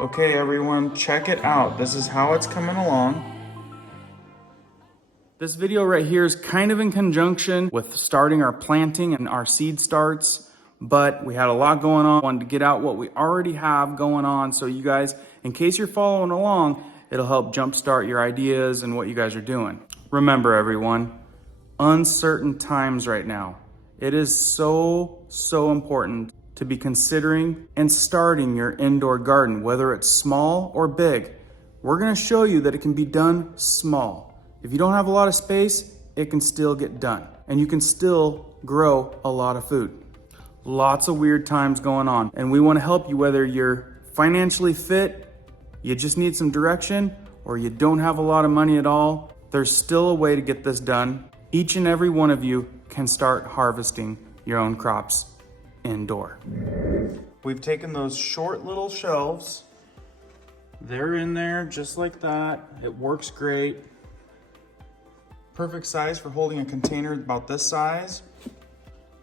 Okay everyone, check it out. This is how it's coming along. This video right here is kind of in conjunction with starting our planting and our seed starts, but we had a lot going on. Wanted to get out what we already have going on so you guys, in case you're following along, it'll help jumpstart your ideas and what you guys are doing. Remember everyone, uncertain times right now. It is so important to be considering and starting your indoor garden, whether it's small or big. We're gonna show you that it can be done small. If you don't have a lot of space, it can still get done. And you can still grow a lot of food. Lots of weird times going on. And we wanna help you whether you're financially fit, you just need some direction, or you don't have a lot of money at all. There's still a way to get this done. Each and every one of you can start harvesting your own crops indoor. We've taken those short little shelves. They're in there just like that. It works great. Perfect size for holding a container about this size.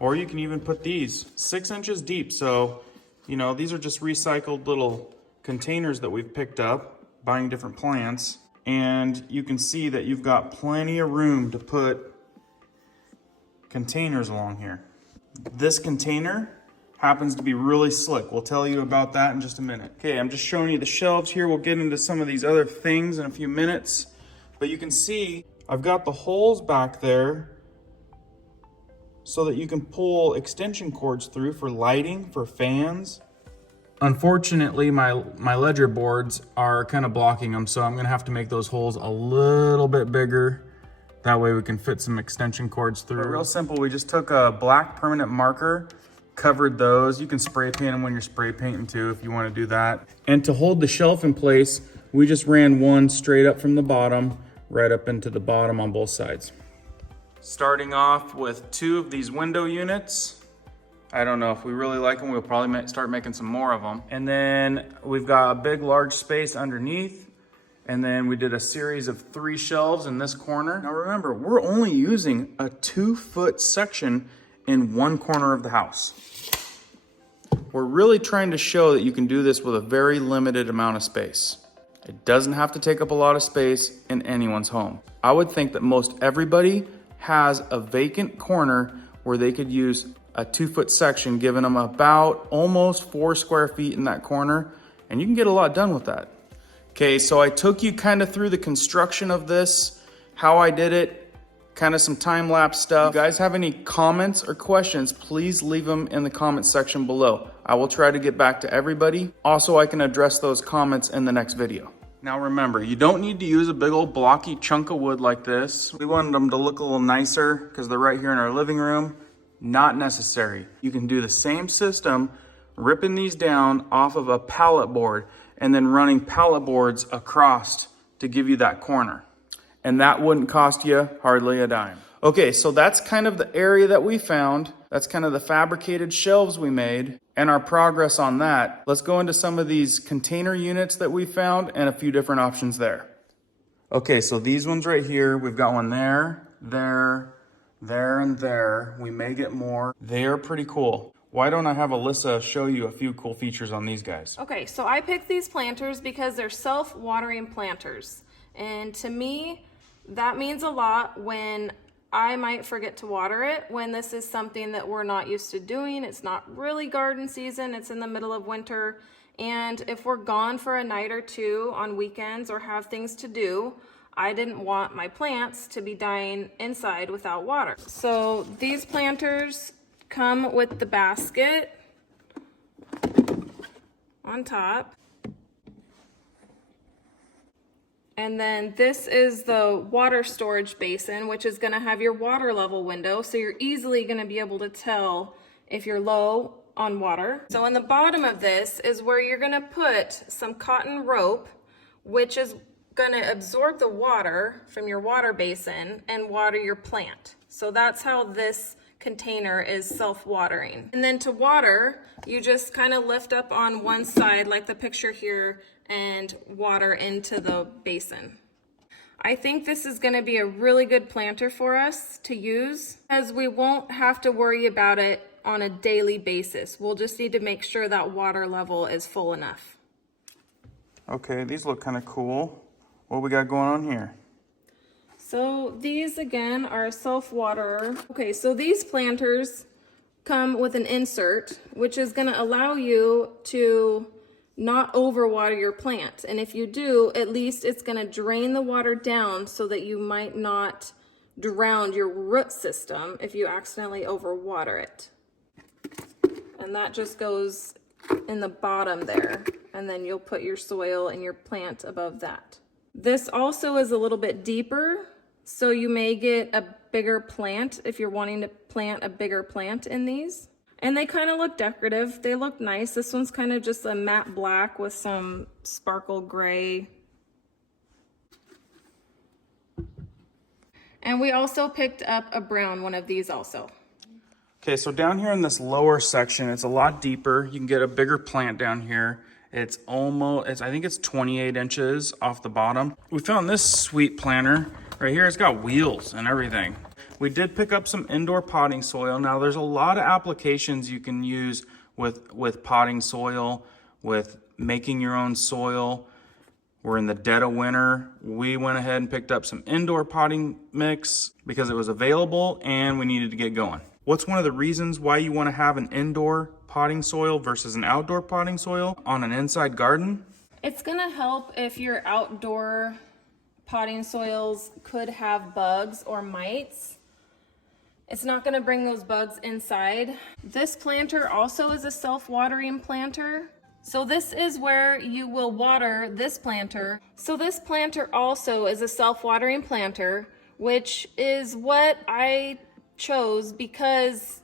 Or you can even put these 6 inches deep. So, you know, these are just recycled little containers that we've picked up, buying different plants. And you can see that you've got plenty of room to put containers along here. This container happens to be really slick. We'll tell you about that in just a minute. Okay, I'm just showing you the shelves here. We'll get into some of these other things in a few minutes. But you can see I've got the holes back there so that you can pull extension cords through for lighting, for fans. Unfortunately, my ledger boards are kind of blocking them, so I'm gonna have to make those holes a little bit bigger. That way we can fit some extension cords through. But real simple, we just took a black permanent marker, covered those. You can spray paint them when you're spray painting too if you want to do that. And to hold the shelf in place, we just ran one straight up from the bottom, right up into the bottom on both sides. Starting off with 2 of these window units. I don't know if we really like them, we'll probably start making some more of them. And then we've got a big, large space underneath. And then we did a series of 3 shelves in this corner. Now remember, we're only using a 2-foot section in one corner of the house. We're really trying to show that you can do this with a very limited amount of space. It doesn't have to take up a lot of space in anyone's home. I would think that most everybody has a vacant corner where they could use a 2-foot section, giving them about almost 4 square feet in that corner, and you can get a lot done with that. Okay, so I took you kind of through the construction of this, how I did it, kind of some time-lapse stuff. If you guys have any comments or questions, please leave them in the comment section below. I will try to get back to everybody. Also, I can address those comments in the next video. Now remember, you don't need to use a big old blocky chunk of wood like this. We wanted them to look a little nicer because they're right here in our living room. Not necessary. You can do the same system, ripping these down off of a pallet board and then running pallet boards across to give you that corner. And that wouldn't cost you hardly a dime. Okay, so that's kind of the area that we found. That's kind of the fabricated shelves we made and our progress on that. Let's go into some of these container units that we found and a few different options there. Okay, so these ones right here, we've got one there, there, and there. We may get more. They're pretty cool. Why don't I have Alyssa show you a few cool features on these guys? Okay, so I picked these planters because they're self-watering planters. And to me, that means a lot when I might forget to water it, when this is something that we're not used to doing. It's not really garden season, it's in the middle of winter. And if we're gone for a night or two on weekends or have things to do, I didn't want my plants to be dying inside without water. So these planters come with the basket on top. And then this is the water storage basin, which is gonna have your water level window. So you're easily gonna be able to tell if you're low on water. So in the bottom of this is where you're gonna put some cotton rope, which is gonna absorb the water from your water basin and water your plant. So that's how this container is self-watering. And then to water, you just kind of lift up on one side like the picture here and water into the basin. I think this is going to be a really good planter for us to use, as we won't have to worry about it on a daily basis. We'll just need to make sure that water level is full enough. Okay, these look kind of cool. What we got going on here? So these again are a self-waterer. Okay, so these planters come with an insert, which is gonna allow you to not overwater your plant. And if you do, at least it's gonna drain the water down so that you might not drown your root system if you accidentally overwater it. And that just goes in the bottom there. And then you'll put your soil and your plant above that. This also is a little bit deeper, so you may get a bigger plant if you're wanting to plant a bigger plant in these. And they kind of look decorative. They look nice. This one's kind of just a matte black with some sparkle gray. And we also picked up a brown one of these also. Okay, so down here in this lower section, it's a lot deeper. You can get a bigger plant down here. It's almost, I think it's 28 inches off the bottom. We found this sweet planter right here. It's got wheels and everything. We did pick up some indoor potting soil. Now there's a lot of applications you can use with potting soil, with making your own soil. We're in the dead of winter. We went ahead and picked up some indoor potting mix because it was available and we needed to get going. What's one of the reasons why you want to have an indoor potting soil versus an outdoor potting soil on an inside garden? It's gonna help if your outdoor potting soils could have bugs or mites. It's not gonna bring those bugs inside. This planter also is a self-watering planter. So this is where you will water this planter. So this planter also is a self-watering planter, which is what I chose because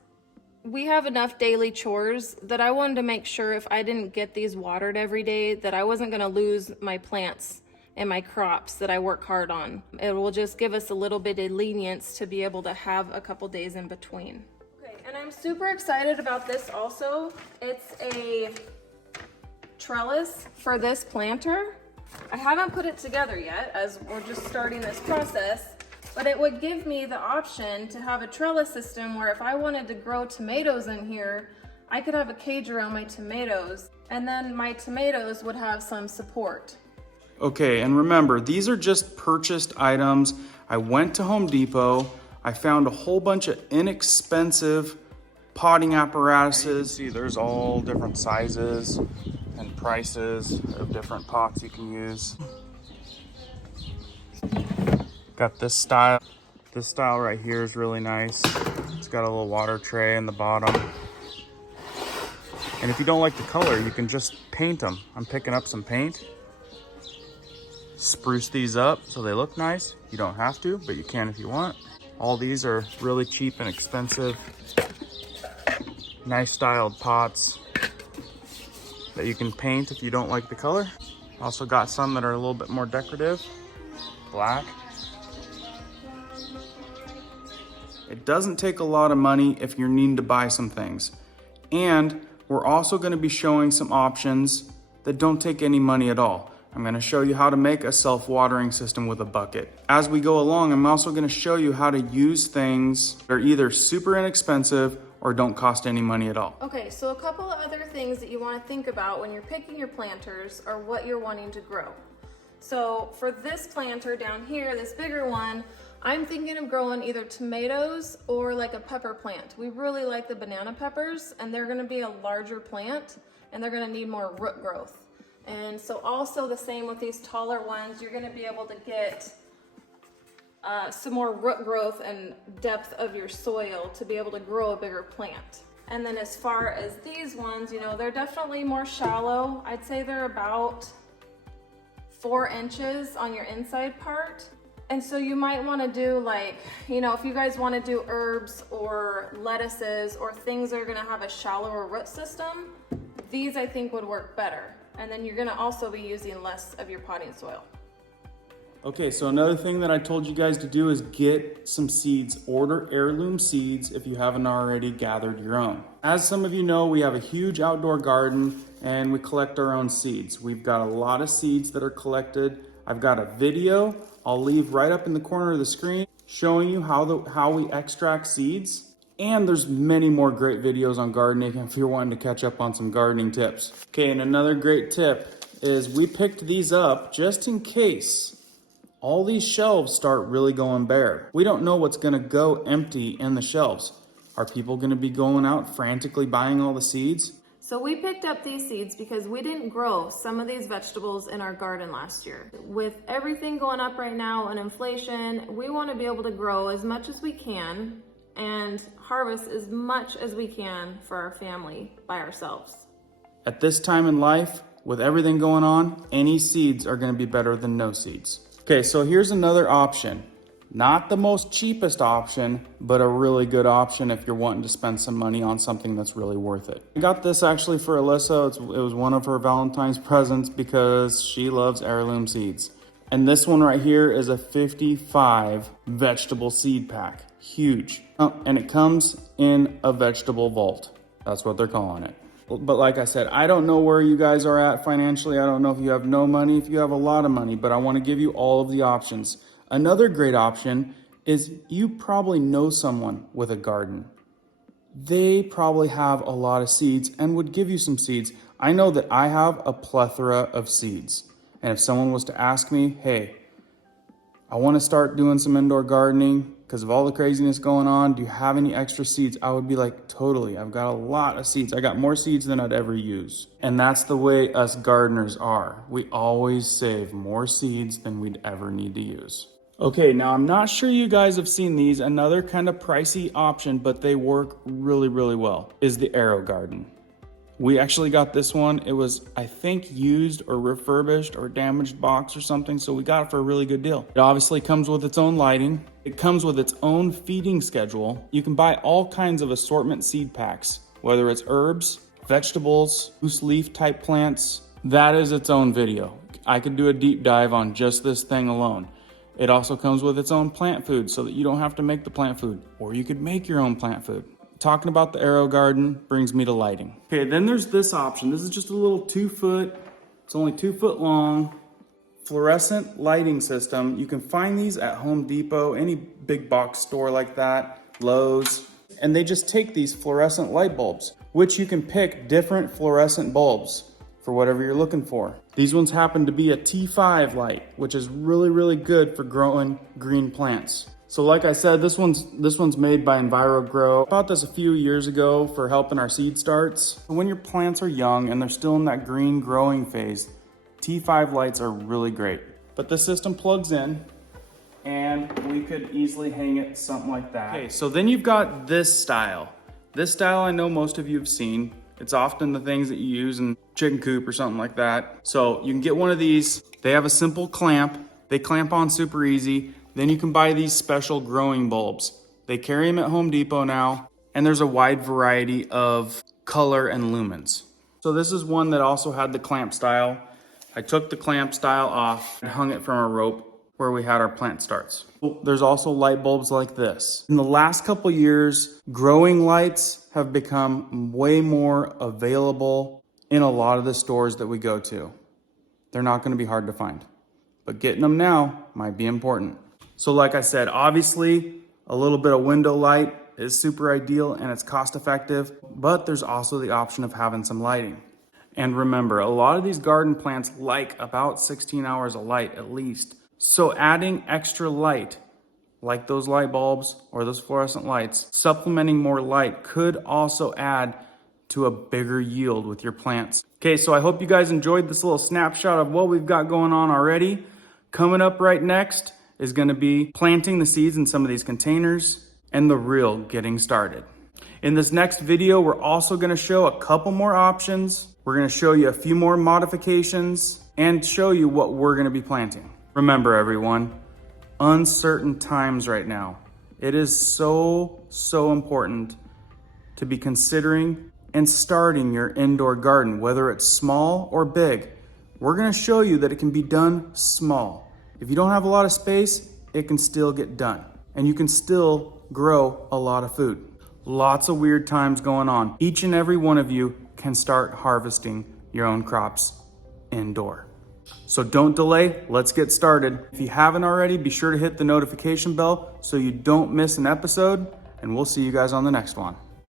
we have enough daily chores that I wanted to make sure if I didn't get these watered every day that I wasn't gonna lose my plants and my crops that I work hard on. It will just give us a little bit of lenience to be able to have a couple days in between. Okay, and I'm super excited about this also. It's a trellis for this planter. I haven't put it together yet as we're just starting this process, but it would give me the option to have a trellis system where if I wanted to grow tomatoes in here, I could have a cage around my tomatoes and then my tomatoes would have some support. Okay, and remember, these are just purchased items. I went to Home Depot. I found a whole bunch of inexpensive potting apparatuses. You can see there's all different sizes and prices of different pots you can use. Got this style. This style right here is really nice. It's got a little water tray in the bottom. And if you don't like the color, you can just paint them. I'm picking up some paint. Spruce these up so they look nice. You don't have to, but you can if you want. All these are really cheap and expensive. Nice styled pots that you can paint if you don't like the color. Also got some that are a little bit more decorative. Black. It doesn't take a lot of money if you're needing to buy some things. And we're also going to be showing some options that don't take any money at all. I'm going to show you how to make a self-watering system with a bucket. As we go along, I'm also going to show you how to use things that are either super inexpensive or don't cost any money at all. Okay, so a couple of other things that you want to think about when you're picking your planters are what you're wanting to grow. So for this planter down here, this bigger one, I'm thinking of growing either tomatoes or like a pepper plant. We really like the banana peppers and they're gonna be a larger plant and they're gonna need more root growth. And so also the same with these taller ones, you're gonna be able to get some more root growth and depth of your soil to be able to grow a bigger plant. And then as far as these ones, you know, they're definitely more shallow. I'd say they're about 4 inches on your inside part. And so you might want to do like, you know, if you guys want to do herbs or lettuces or things that are going to have a shallower root system, these I think would work better. And then you're going to also be using less of your potting soil. Okay, so another thing that I told you guys to do is get some seeds. Order heirloom seeds if you haven't already gathered your own. As some of you know, we have a huge outdoor garden and we collect our own seeds. We've got a lot of seeds that are collected. I've got a video I'll leave right up in the corner of the screen showing you how we extract seeds. And there's many more great videos on gardening if you're wanting to catch up on some gardening tips. Okay, and another great tip is we picked these up just in case all these shelves start really going bare. We don't know what's gonna go empty in the shelves. Are people gonna be going out frantically buying all the seeds? So we picked up these seeds because we didn't grow some of these vegetables in our garden last year. With everything going up right now and inflation, we want to be able to grow as much as we can and harvest as much as we can for our family by ourselves. At this time in life, with everything going on, any seeds are gonna be better than no seeds. Okay, so here's another option. Not the most cheapest option, but a really good option if you're wanting to spend some money on something that's really worth it. I got this actually for Alyssa. It was one of her Valentine's presents because she loves heirloom seeds. And this one right here is a 55 vegetable seed pack. Huge. Oh, and it comes in a vegetable vault. That's what they're calling it. But like I said, I don't know where you guys are at financially. I don't know if you have no money, if you have a lot of money, but I want to give you all of the options. Another great option is you probably know someone with a garden. They probably have a lot of seeds and would give you some seeds. I know that I have a plethora of seeds. And if someone was to ask me, hey, I want to start doing some indoor gardening because of all the craziness going on, do you have any extra seeds? I would be like, totally. I've got a lot of seeds. I got more seeds than I'd ever use. And that's the way us gardeners are. We always save more seeds than we'd ever need to use. Okay, now I'm not sure you guys have seen these. Another kind of pricey option, but they work really, really well, is the Arrow Garden. We actually got this one. It was, I think, used or refurbished or damaged box or something, so we got it for a really good deal. It obviously comes with its own lighting. It comes with its own feeding schedule. You can buy all kinds of assortment seed packs, whether it's herbs, vegetables, loose leaf type plants. That is its own video. I could do a deep dive on just this thing alone. It also comes with its own plant food so that you don't have to make the plant food, or you could make your own plant food. Talking about the Arrow Garden brings me to lighting. Okay, then there's this option. This is just a little 2-foot, it's only 2 foot long, fluorescent lighting system. You can find these at Home Depot, any big box store like that, Lowe's, and they just take these fluorescent light bulbs, which you can pick different fluorescent bulbs for whatever you're looking for. These ones happen to be a T5 light, which is really, really good for growing green plants. So like I said, this one's made by EnviroGrow. I bought this a few years ago for helping our seed starts. When your plants are young and they're still in that green growing phase, T5 lights are really great. But the system plugs in and we could easily hang it something like that. Okay, so then you've got this style. This style I know most of you have seen. It's often the things that you use in chicken coop or something like that. So you can get one of these. They have a simple clamp. They clamp on super easy. Then you can buy these special growing bulbs. They carry them at Home Depot now, and there's a wide variety of color and lumens. So this is one that also had the clamp style. I took the clamp style off and hung it from a rope where we had our plant starts. There's also light bulbs like this. In the last couple years, growing lights have become way more available in a lot of the stores that we go to. They're not going to be hard to find, but getting them now might be important. So like I said, obviously a little bit of window light is super ideal and it's cost effective, but there's also the option of having some lighting. And remember, a lot of these garden plants like about 16 hours of light at least. So adding extra light, like those light bulbs or those fluorescent lights, supplementing more light could also add to a bigger yield with your plants. Okay, so I hope you guys enjoyed this little snapshot of what we've got going on already. Coming up right next is going to be planting the seeds in some of these containers and the real getting started. In this next video, we're also going to show a couple more options. We're going to show you a few more modifications and show you what we're going to be planting. Remember everyone, uncertain times right now. It is so important to be considering and starting your indoor garden, whether it's small or big. We're going to show you that it can be done small. If you don't have a lot of space, it can still get done. And you can still grow a lot of food. Lots of weird times going on. Each and every one of you can start harvesting your own crops indoor. So don't delay, let's get started. If you haven't already, be sure to hit the notification bell so you don't miss an episode, and we'll see you guys on the next one.